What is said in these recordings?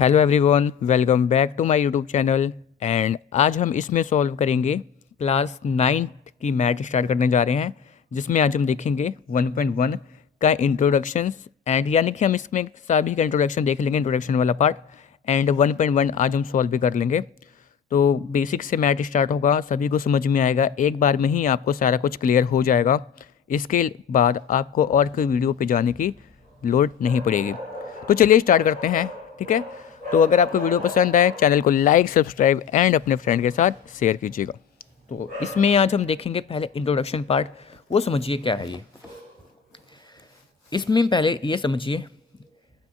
Hello everyone, welcome back to my YouTube channel. And आज हम इसमें सॉल्व करेंगे क्लास नाइन्थ की मैथ स्टार्ट करने जा रहे हैं, जिसमें आज हम देखेंगे 1.1 का इंट्रोडक्शंस एंड यानी कि हम इसमें सभी का इंट्रोडक्शन देख लेंगे, इंट्रोडक्शन वाला पार्ट। एंड 1.1 आज हम सॉल्व भी कर लेंगे। तो बेसिक से मैथ स्टार्ट होगा, सभी को समझ में आएगा, एक बार में ही आपको सारा कुछ क्लियर हो जाएगा। इसके बाद आपको और कोई वीडियो पे जाने की लोड नहीं पड़ेगी। तो चलिए स्टार्ट करते हैं, ठीक है। तो अगर आपको वीडियो पसंद आए, चैनल को लाइक, सब्सक्राइब एंड अपने फ्रेंड के साथ शेयर कीजिएगा। तो इसमें आज हम देखेंगे पहले इंट्रोडक्शन पार्ट, वो समझिए क्या है ये। इसमें पहले ये समझिए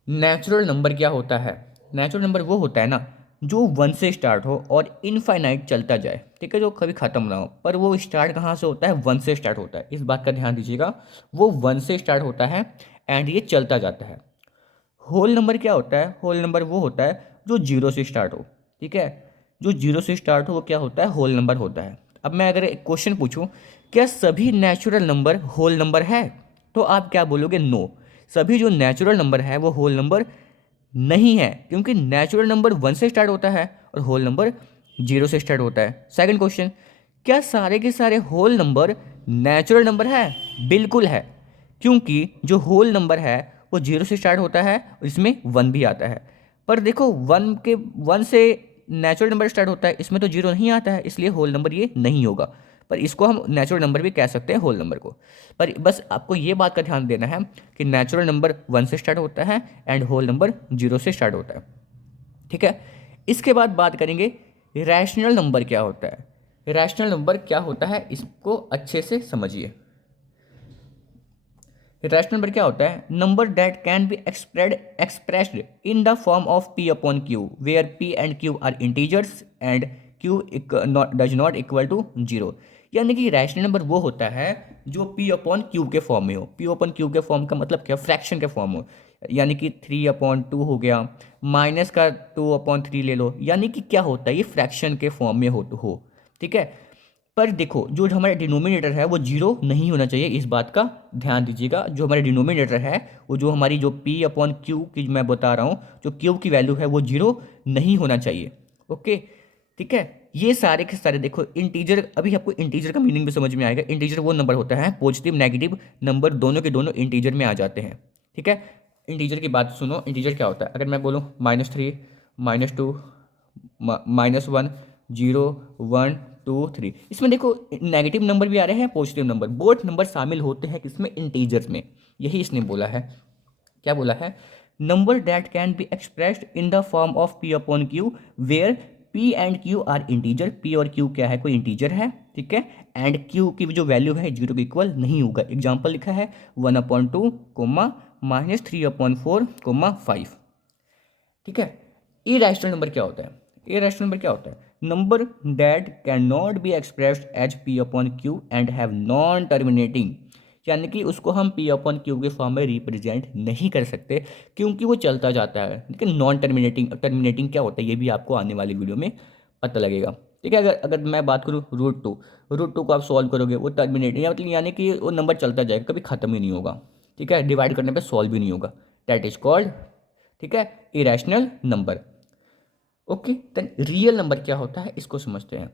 नेचुरल नंबर क्या होता है। नेचुरल नंबर वो होता है ना जो वन से स्टार्ट हो और इनफाइनाइट चलता जाए, ठीक है, जो कभी ख़त्म ना हो। पर वो स्टार्ट कहाँ से होता है? वन से स्टार्ट होता है, इस बात का ध्यान दीजिएगा। वो वन से स्टार्ट होता है एंड ये चलता जाता है। होल नंबर क्या होता है? होल नंबर वो होता है जो जीरो से स्टार्ट हो, ठीक है। जो जीरो से स्टार्ट हो वो क्या होता है? होल नंबर होता है। अब मैं अगर एक क्वेश्चन पूछूं, क्या सभी नेचुरल नंबर होल नंबर है? तो आप क्या बोलोगे? नो, सभी जो नेचुरल नंबर है वो होल नंबर नहीं है, क्योंकि नेचुरल नंबर वन से स्टार्ट होता है और होल नंबर जीरो से स्टार्ट होता है। सेकंड क्वेश्चन, क्या सारे के सारे होल नंबर नेचुरल नंबर है? बिल्कुल है, क्योंकि जो होल नंबर है वो जीरो से स्टार्ट होता है और इसमें वन भी आता है। पर देखो, वन से नेचुरल नंबर स्टार्ट होता है, इसमें तो जीरो नहीं आता है, इसलिए होल नंबर ये नहीं होगा। पर इसको हम नेचुरल नंबर भी कह सकते हैं, होल नंबर को। पर बस आपको ये बात का ध्यान देना है कि नेचुरल नंबर वन से स्टार्ट होता है एंड होल नंबर जीरो से स्टार्ट होता है, ठीक है। इसके बाद बात करेंगे रैशनल नंबर क्या होता है। रैशनल नंबर क्या होता है इसको अच्छे से समझिए। रैशनल नंबर क्या होता है? Number that can be expressed in the form of p upon q, where p and q are integers and q does not equal to zero. यानी कि रैशनल नंबर वो होता है जो p अपॉन क्यू के फॉर्म में हो। p upon q के फॉर्म का मतलब क्या? फ्रैक्शन के फॉर्म हो। यानी कि 3/2 हो गया, माइनस का 2/3 ले लो, यानी कि क्या होता है? ये फ्रैक्शन के फॉर्म में हो, ठीक है। पर देखो, जो हमारा डिनोमिनेटर है वो जीरो नहीं होना चाहिए, इस बात का ध्यान दीजिएगा। जो हमारा डिनोमिनेटर है वो जो हमारी जो p अपॉन क्यू की मैं बता रहा हूँ, जो क्यू की वैल्यू है वो जीरो नहीं होना चाहिए। ओके, ठीक है। ये सारे के सारे देखो इंटीजर, अभी आपको इंटीजर का मीनिंग भी समझ में आएगा। इंटीजर वो नंबर होता है, पॉजिटिव नेगेटिव नंबर दोनों के दोनों इंटीजर में आ जाते हैं, ठीक है। इंटीजर की बात सुनो, इंटीजर क्या होता है? अगर मैं बोलूँ -3, -2, -1, 0, 1, 2, 3, इसमें देखो नेगेटिव नंबर भी आ रहे हैं, पॉजिटिव नंबर, बोथ नंबर शामिल होते हैं किसमें? इंटीजर्स में। यही इसने बोला है, क्या बोला है? Number that can be expressed in the form of p upon q, where p and q are integer. p और q क्या है? कोई इंटीजर है, ठीक है। एंड q की जो वैल्यू है जीरो के इक्वल नहीं होगा। एग्जाम्पल लिखा है 1/2 कोमा -3/4 कोमा 5, ठीक है। इरेशनल नंबर क्या होता है? इरेशनल नंबर क्या होता है? Number that cannot be expressed as p upon q and have non terminating, यानी कि उसको हम p अपॉन क्यू के फॉर्म में रिप्रेजेंट नहीं कर सकते, क्योंकि वो चलता जाता है। लेकिन नॉन टर्मिनेटिंग, टर्मिनेटिंग क्या होता है ये भी आपको आने वाली वीडियो में पता लगेगा, ठीक है। अगर अगर मैं बात करूँ रूट टू को आप सॉल्व करोगे, वो टर्मिनेटिंग या मतलब यानी कि वो नंबर चलता जाएगा, कभी खत्म ही नहीं होगा, ठीक है। डिवाइड करने पे सॉल्व भी नहीं होगा, दैट इज कॉल्ड, ठीक है, irrational number. Okay, then real number क्या होता है इसको समझते हैं।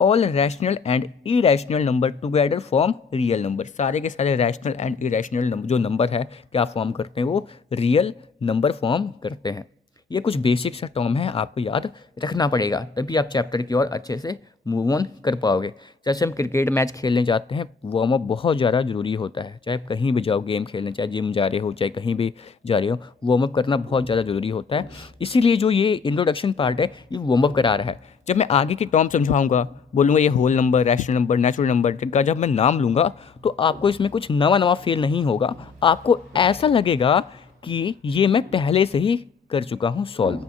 All rational and irrational number together form real number. सारे के सारे रैशनल एंड इरेशनल नंबर जो नंबर है क्या फॉर्म करते हैं? वो रियल नंबर फॉर्म करते हैं। ये कुछ बेसिक सा टर्म है, आपको याद रखना पड़ेगा, तभी आप चैप्टर की ओर अच्छे से मूव ऑन कर पाओगे। जैसे हम क्रिकेट मैच खेलने जाते हैं, वार्म अप बहुत ज़्यादा ज़रूरी होता है। चाहे कहीं भी जाओ गेम खेलने, चाहे जिम जा रहे हो, चाहे कहीं भी जा रहे हो, वार्म अप करना बहुत ज़्यादा ज़रूरी होता है। इसीलिए जो ये इंट्रोडक्शन पार्ट है ये वार्म अप करा रहा है। जब मैं आगे की टर्म समझाऊंगा, बोलूँगा ये whole number, rational number, natural number का जब मैं नाम लूँगा, तो आपको इसमें कुछ नवा नवा फील नहीं होगा। आपको ऐसा लगेगा कि ये मैं पहले से ही कर चुका हूँ सॉल्व,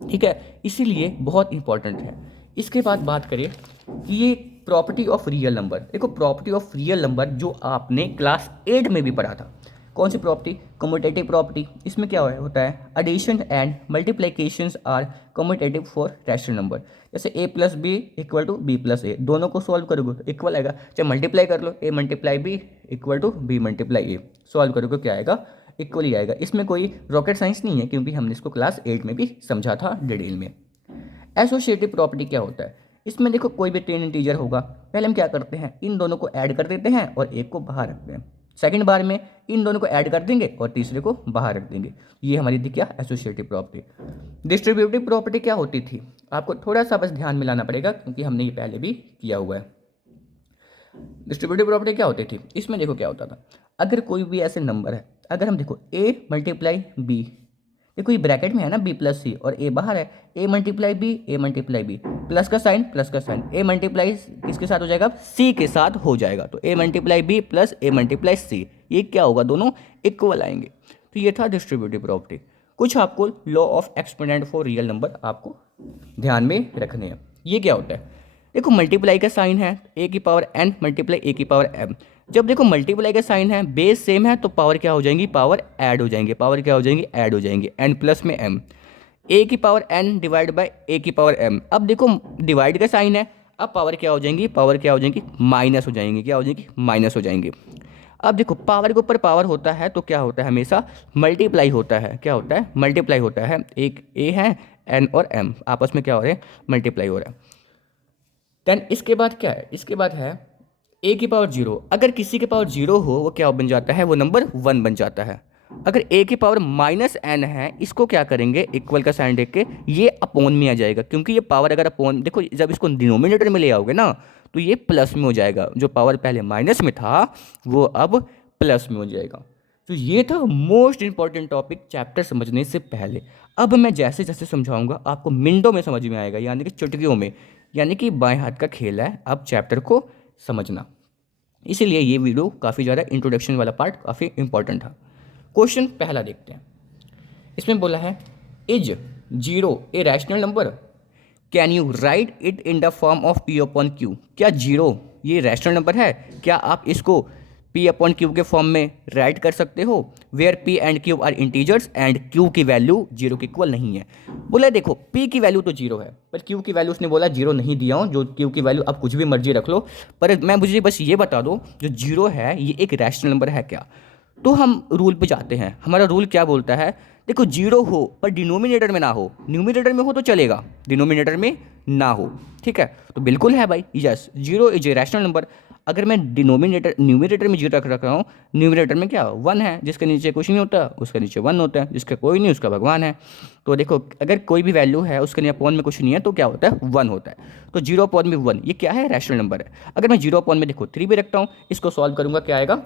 ठीक है। इसीलिए बहुत इंपॉर्टेंट है। इसके बाद बात करें कि ये प्रॉपर्टी ऑफ रियल नंबर। देखो, प्रॉपर्टी ऑफ रियल नंबर जो आपने क्लास 8 में भी पढ़ा था, कौन सी प्रॉपर्टी? Commutative property. इसमें क्या होता है? Addition and multiplications are commutative for rational number. जैसे a plus B equal to B plus A, दोनों को सॉल्व करोगे तो इक्वल आएगा। चाहे मल्टीप्लाई कर लो, a multiply B equal to B multiply A, solve करोगे क्या आएगा? इक्वल ही आएगा। इसमें कोई रॉकेट साइंस नहीं है, क्योंकि हमने इसको क्लास 8 में भी समझा था डिटेल में। एसोसिएटिव प्रॉपर्टी क्या होता है? इसमें देखो कोई भी 10 इंटीजर होगा, पहले हम क्या करते हैं, इन दोनों को ऐड कर देते हैं और एक को बाहर रखते हैं। सेकंड बार में इन दोनों को ऐड कर देंगे और तीसरे को बाहर रख देंगे। ये हमारी थी क्या, एसोसिएटिव प्रॉपर्टी। डिस्ट्रीब्यूटिव प्रॉपर्टी क्या होती थी, आपको थोड़ा सा बस ध्यान में लाना पड़ेगा, क्योंकि हमने ये पहले भी किया हुआ है। डिस्ट्रीब्यूटिव प्रॉपर्टी क्या होती थी, इसमें देखो क्या होता था, अगर कोई भी ऐसे नंबर है, अगर हम देखो a मल्टीप्लाई b, देखो ये ब्रैकेट में है ना b प्लस सी, और a बाहर है, a मल्टीप्लाई b, प्लस का साइन a मल्टीप्लाई किसके साथ हो जाएगा, c के साथ हो जाएगा। तो a multiply b plus a multiply c, ये क्या होगा, दोनों इक्वल आएंगे। तो ये था डिस्ट्रीब्यूटिव प्रॉपर्टी। कुछ आपको law of exponent for real number आपको ध्यान में रखने हैं। ये क्या होता है, देखो मल्टीप्लाई का साइन है a की पावर n मल्टीप्लाई a की पावर m। जब देखो मल्टीप्लाई का साइन है, बेस सेम है, तो पावर क्या हो जाएंगी, पावर ऐड हो जाएंगे, पावर क्या हो जाएंगी, ऐड हो जाएंगे, n प्लस में m, a की power n divide by a की पावर m। अब देखो डिवाइड का साइन है, अब पावर क्या हो जाएंगी, पावर क्या हो जाएंगी, माइनस हो जाएंगी, क्या हो जाएंगी, माइनस हो जाएंगी। अब देखो पावर के ऊपर पावर होता है तो क्या होता है, हमेशा मल्टीप्लाई होता है, क्या होता है, मल्टीप्लाई होता है। एक a है, n और m आपस में क्या हो रहे हैं, मल्टीप्लाई हो रहा है। देन इसके बाद क्या है, इसके बाद है a की पावर 0। अगर किसी के पावर 0 हो, वो क्या बन जाता है, वो नंबर 1 बन जाता है। अगर a की पावर माइनस n है, इसको क्या करेंगे, इक्वल का साइन देख के ये अपोन में आ जाएगा, क्योंकि ये पावर अगर अपोन, देखो जब इसको डिनोमिनेटर में ले आओगे ना, तो ये प्लस में हो जाएगा। जो पावर पहले माइनस में था वो अब प्लस में हो जाएगा। तो ये था मोस्ट इंपॉर्टेंट टॉपिक चैप्टर समझने से पहले। अब मैं जैसे जैसे समझाऊंगा आपको मिनटों में समझ में आएगा, यानी कि चुटकियों में, यानी कि बाएं हाथ का खेल है अब चैप्टर को समझना। इसीलिए ये वीडियो काफ़ी ज़्यादा इंट्रोडक्शन वाला पार्ट काफ़ी इंपॉर्टेंट था। क्वेश्चन पहला देखते हैं। इसमें बोला है, is 0 A rational number, can you right it in the form of p upon q। क्या 0 ये रैशनल नंबर है, क्या आप इसको p अपॉन q के फॉर्म में राइट कर सकते हो, where p and q are integers and q की वैल्यू 0 के इक्वल नहीं है। बोला देखो p की वैल्यू तो 0 है, पर q की वैल्यू उसने बोला 0 नहीं दिया हूँ, जो q की वैल्यू आप कुछ भी मर्जी रख लो, पर मैं मुझे बस ये बता दो जो 0 है ये एक रैशनल नंबर है क्या। तो हम रूल पे जाते हैं। हमारा रूल क्या बोलता है, देखो 0 हो पर डिनोमिनेटर में ना हो, न्यूमिनेटर में हो तो चलेगा, डिनोमिनेटर में ना हो, ठीक है। तो बिल्कुल है भाई, yes 0 is a rational number. अगर मैं न्यूमिनेटर में 0 रख रहा हूँ, न्यूमिनेटर में क्या 1 है, जिसके नीचे कुछ नहीं होता उसके नीचे 1 होता है, जिसका कोई नहीं उसका भगवान है। तो देखो अगर कोई भी वैल्यू है उसके नीचे अपॉन में कुछ नहीं है तो क्या होता है, 1 होता है। तो 0 अपॉन में 1 ये क्या है, रैशनल नंबर है। अगर मैं 0 अपॉन में देखो 3 भी रखता हूँ, इसको सॉल्व करूँगा क्या आएगा,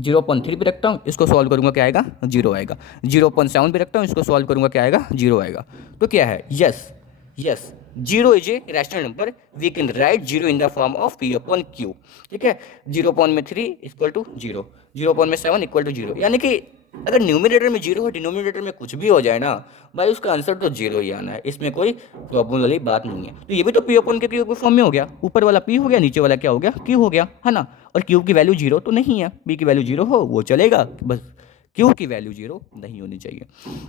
0.3 भी रखता हूँ, इसको सॉल्व करूँगा क्या आएगा, 0 आएगा। 0.7 भी रखता हूँ, इसको सॉल्व करूँगा क्या आएगा, 0 आएगा। तो क्या है, yes 0 is a rational number, we can write 0 in the form of p upon q, ठीक है। 0.3 इक्वल टू 0, 0.7 इक्वल टू 0, यानी कि अगर न्यूमिनेटर में 0 हो, डिनोमिनेटर में कुछ भी हो जाए ना भाई, उसका आंसर तो 0 ही आना है, इसमें कोई प्रॉब्लम वाली बात नहीं है। तो ये भी तो p अपॉन के q के फॉर्म में हो गया, ऊपर वाला p हो गया, नीचे वाला क्या हो गया, q हो गया, है ना। और q की वैल्यू 0 तो नहीं है, p की वैल्यू 0 हो वो चलेगा, बस q की वैल्यू 0 नहीं होनी चाहिए।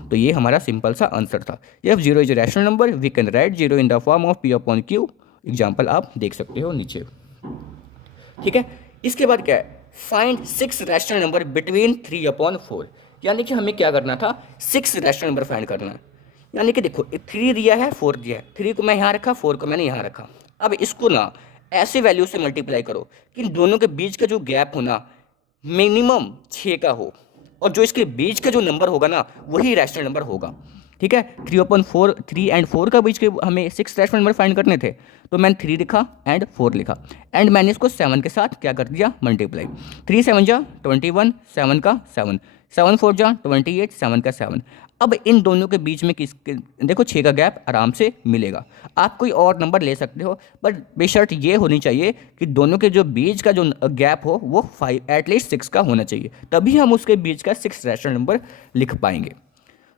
तो ये हमारा सिंपल सा आंसर था। If 0 is a rational number we can write 0 in the form of p upon q। Example आप देख सकते हो नीचे, ठीक है। इसके बाद क्या है, find 6 rational number between 3 upon 4, यानी कि हमें क्या करना था, 6 रैशनल नंबर फाइंड करना है। यानी कि देखो 3 दिया है, 4 दिया है, 3 को मैं यहाँ रखा, 4 को मैंने यहाँ रखा। अब इसको ना ऐसे वैल्यू से मल्टीप्लाई करो कि दोनों के बीच का जो गैप हो ना मिनिमम 6 का हो, और जो इसके बीच का जो नंबर होगा ना वही रैशनल नंबर होगा, ठीक है। 3 एंड 4 का बीच के हमें 6 रैशनल नंबर फाइंड करने थे, तो मैंने 3 लिखा एंड 4 लिखा, एंड मैंने इसको 7 के साथ क्या कर दिया, मल्टीप्लाई। 3 7 जा 21, 7 का 7, 7 4 जा 28, 7 का 7। अब इन दोनों के बीच में देखो 6 का गैप आराम से मिलेगा। आप कोई और नंबर ले सकते हो, बट बेशर्त ये होनी चाहिए कि दोनों के जो बीच का जो गैप हो वो 5 एटलीस्ट 6 का होना चाहिए, तभी हम उसके बीच का 6 रैशनल नंबर लिख पाएंगे।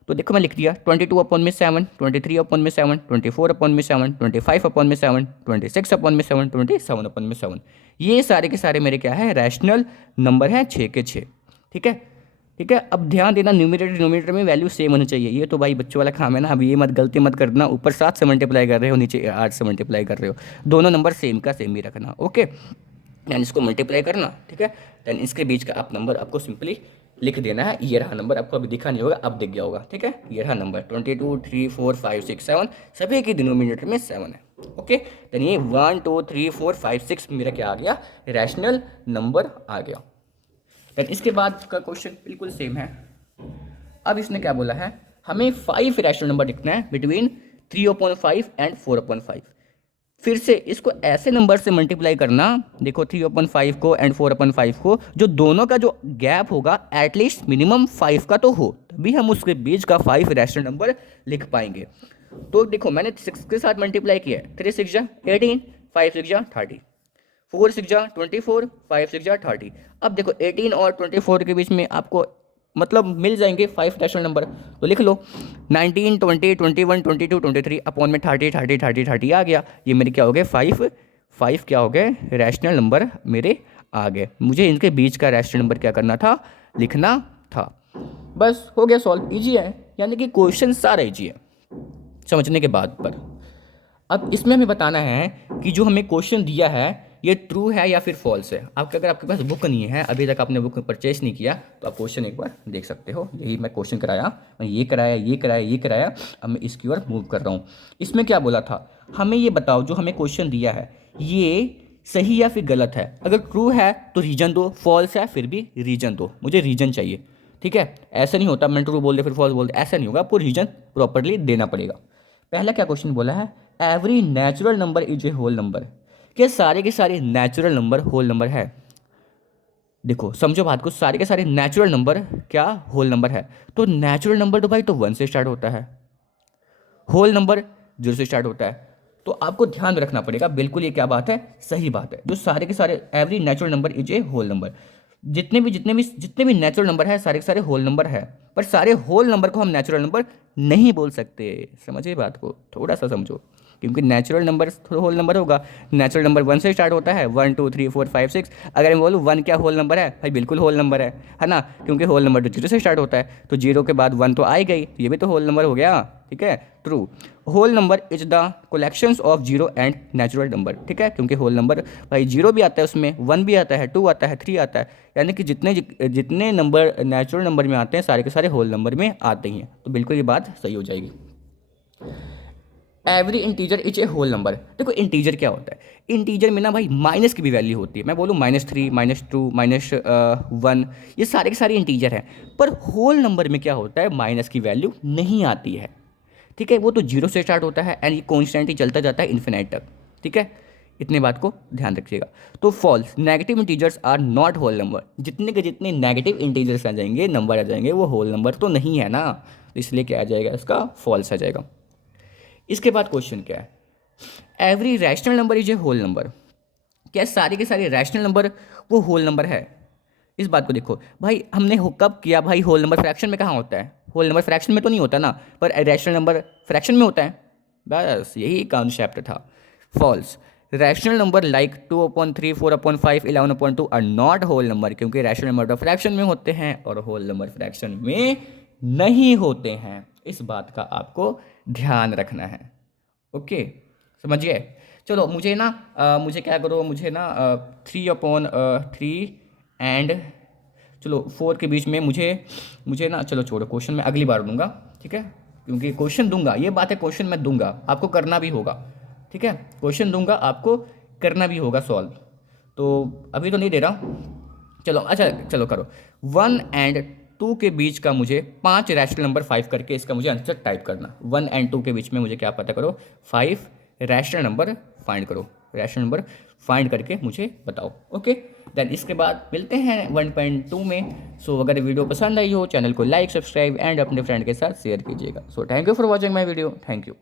तो देखो मैं लिख दिया 22 अपॉन में 7, 23 अपॉन में 7, 24 अपॉन में 7, 25 अपॉन में 7, 26 अपॉन में 7, 27 अपॉन में 7। ये सारे के सारे मेरे क्या है, रैशनल नंबर हैं 6 के 6, ठीक है। ठीक है, अब ध्यान देना न्यूमरेटर डिनोमिनेटर में वैल्यू सेम होनी चाहिए। ये तो भाई बच्चों वाला काम है ना, अब ये मत गलती मत करना, ऊपर 7 से मल्टीप्लाई कर रहे हो, नीचे 8 से मल्टीप्लाई कर रहे हो, दोनों नंबर सेम का सेम ही रखना, ओके। दैन इसको मल्टीप्लाई करना, ठीक है, दैन इसके बीच का आप नंबर आपको सिंपली लिख देना है। ये रहा नंबर, आपको अभी दिखा नहीं होगा, अब दिख गया होगा, ठीक है। ये रहा नंबर 22, 3, 4, 5, 6, 7, सभी की डिनोमिनेटर में 7 है। ओके, देन ये 1, 2, 3, 4, 5, 6 मेरा क्या आ गया, रैशनल नंबर आ गया। देन इसके बाद का क्वेश्चन बिल्कुल सेम है। अब इसने क्या बोला है, हमें 5 रैशनल नंबर लिखना है बिटवीन 3/5 एंड 4/5। फिर से इसको ऐसे नंबर से मल्टीप्लाई करना, देखो 3/5 को एंड 4/5 को, जो दोनों का जो गैप होगा एटलीस्ट मिनिमम 5 का तो हो, तभी हम उसके बीच का 5 रैशनल नंबर लिख पाएंगे। तो देखो मैंने 6 के साथ मल्टीप्लाई किया है, 3 6 जा 18, 5 6 जा 30, 4 6 जा 24, 5 6 जा 30। अब देखो 18 और 24 के बीच में आपको मतलब मिल जाएंगे 5 रैशनल नंबर, तो लिख लो 19, 20, 21, 22, 23 अपॉन में 30, 30, 30, 30 आ गया। ये मेरे क्या हो गए 5 क्या हो गए रैशनल नंबर मेरे आ गए। मुझे इनके बीच का रैशनल नंबर क्या करना था, लिखना था। बस हो गया सॉल्व, ईजी है, यानी कि क्वेश्चन सारा ईजी है समझने के बाद। पर अब इसमें हमें बताना है कि जो हमें क्वेश्चन दिया है ये ट्रू है या फिर फॉल्स है। आपके अगर आपके पास बुक नहीं है, अभी तक आपने बुक परचेस नहीं किया, तो आप क्वेश्चन एक बार देख सकते हो। यही मैं क्वेश्चन कराया, मैं ये कराया, ये कराया, ये कराया, अब मैं इसकी ओर मूव कर रहा हूँ। इसमें क्या बोला था, हमें ये बताओ जो हमें क्वेश्चन दिया है ये सही या फिर गलत है। अगर ट्रू है तो रीजन दो, फॉल्स है फिर भी रीजन दो, मुझे रीजन चाहिए, ठीक है। ऐसा नहीं होता मैं ट्रू बोल दे फिर फॉल्स बोल दे, ऐसा नहीं होगा, आपको रीजन प्रॉपरली देना पड़ेगा। पहला क्या क्वेश्चन बोला है, every natural number is a whole number. क्या सारे के सारे नेचुरल नंबर होल नंबर है? देखो समझो बात को, सारे के सारे नेचुरल नंबर क्या होल नंबर है? तो नेचुरल नंबर तो भाई तो 1 से स्टार्ट होता है, होल नंबर 0 से स्टार्ट होता है। तो आपको ध्यान में रखना पड़ेगा, बिल्कुल ये क्या बात है, सही बात है। जो सारे के सारे every natural number is a whole number, जितने भी नेचुरल नंबर है सारे के सारे होल नंबर है। पर सारे होल नंबर को हम नेचुरल नंबर नहीं बोल सकते, समझिए बात को, थोड़ा सा समझो। क्योंकि नेचुरल नंबर होल नंबर होगा, नेचुरल नंबर 1 से स्टार्ट होता है, 1 2 3 4 5 6। अगर मैं बोलूँ 1 क्या होल नंबर है, भाई बिल्कुल होल नंबर है ना, क्योंकि होल नंबर तो 0 से स्टार्ट होता है, तो 0 के बाद 1 तो आ ही गई, तो ये भी तो होल नंबर हो गया, ठीक है। True, whole number is the collections of 0 and natural number, ठीक है। क्योंकि होल नंबर भाई 0 भी आता है उसमें, 1 भी आता है, 2 आता है, 3 आता है, यानी कि जितने नंबर नेचुरल नंबर में आते हैं सारे के सारे होल नंबर में आते ही हैं। तो बिल्कुल ये बात सही हो जाएगी। Every integer is a whole number. देखो इंटीजर क्या होता है, इंटीजर में ना भाई माइनस की भी वैल्यू होती है। मैं बोलूँ -3, -2, -1, ये सारे के सारे इंटीजर हैं। पर होल नंबर में क्या होता है, माइनस की वैल्यू नहीं आती है, ठीक है। वो तो 0 से स्टार्ट होता है एंड ये कॉन्स्टेंट ही चलता जाता है इन्फिनाइट तक, ठीक है। इतने बात को ध्यान रखिएगा। तो false, negative integers are not whole number. जितने के जितने नेगेटिव इंटीजर्स आ जाएंगे, नंबर आ जाएंगे, वो होल नंबर तो नहीं है ना, इसलिए क्या आ जाएगा, इसका फॉल्स आ जाएगा। इसके बाद क्वेश्चन क्या है, every rational number is a whole number. क्या सारे के सारे रैशनल नंबर वो होल नंबर है? इस बात को देखो भाई, हमने कब किया भाई, होल नंबर फ्रैक्शन में कहाँ होता है, होल नंबर फ्रैक्शन में तो नहीं होता ना, पर रैशनल नंबर फ्रैक्शन में होता है, बस यही कॉन्सेप्ट था। False, rational number like 2/3, 4/5, 11/2 are not whole number. क्योंकि रैशनल नंबर तो फ्रैक्शन में होते हैं और होल नंबर फ्रैक्शन में नहीं होते हैं, इस बात का आपको ध्यान रखना है। ओके, समझिए। चलो मुझे ना मुझे क्या करो, मुझे ना 3/3 एंड चलो 4 के बीच में मुझे ना, चलो छोड़ो, क्वेश्चन मैं अगली बार दूंगा, ठीक है। क्योंकि क्वेश्चन दूंगा, ये बात है, क्वेश्चन मैं दूंगा, आपको करना भी होगा, ठीक है। क्वेश्चन दूंगा, आपको करना भी होगा सॉल्व, तो अभी तो नहीं दे रहा। चलो अच्छा, चलो करो। 1 एंड 2 के बीच का मुझे 5 रैशनल नंबर 5 करके इसका मुझे आंसर टाइप करना। 1 एंड 2 के बीच में मुझे क्या पता करो, 5 रैशनल नंबर फाइंड करो, रैशनल नंबर फाइंड करके मुझे बताओ। ओके, देन इसके बाद मिलते हैं 1.2 में। सो अगर वीडियो पसंद आई हो, चैनल को लाइक, सब्सक्राइब एंड अपने फ्रेंड के साथ शेयर कीजिएगा। So thank you for watching my video, thank you.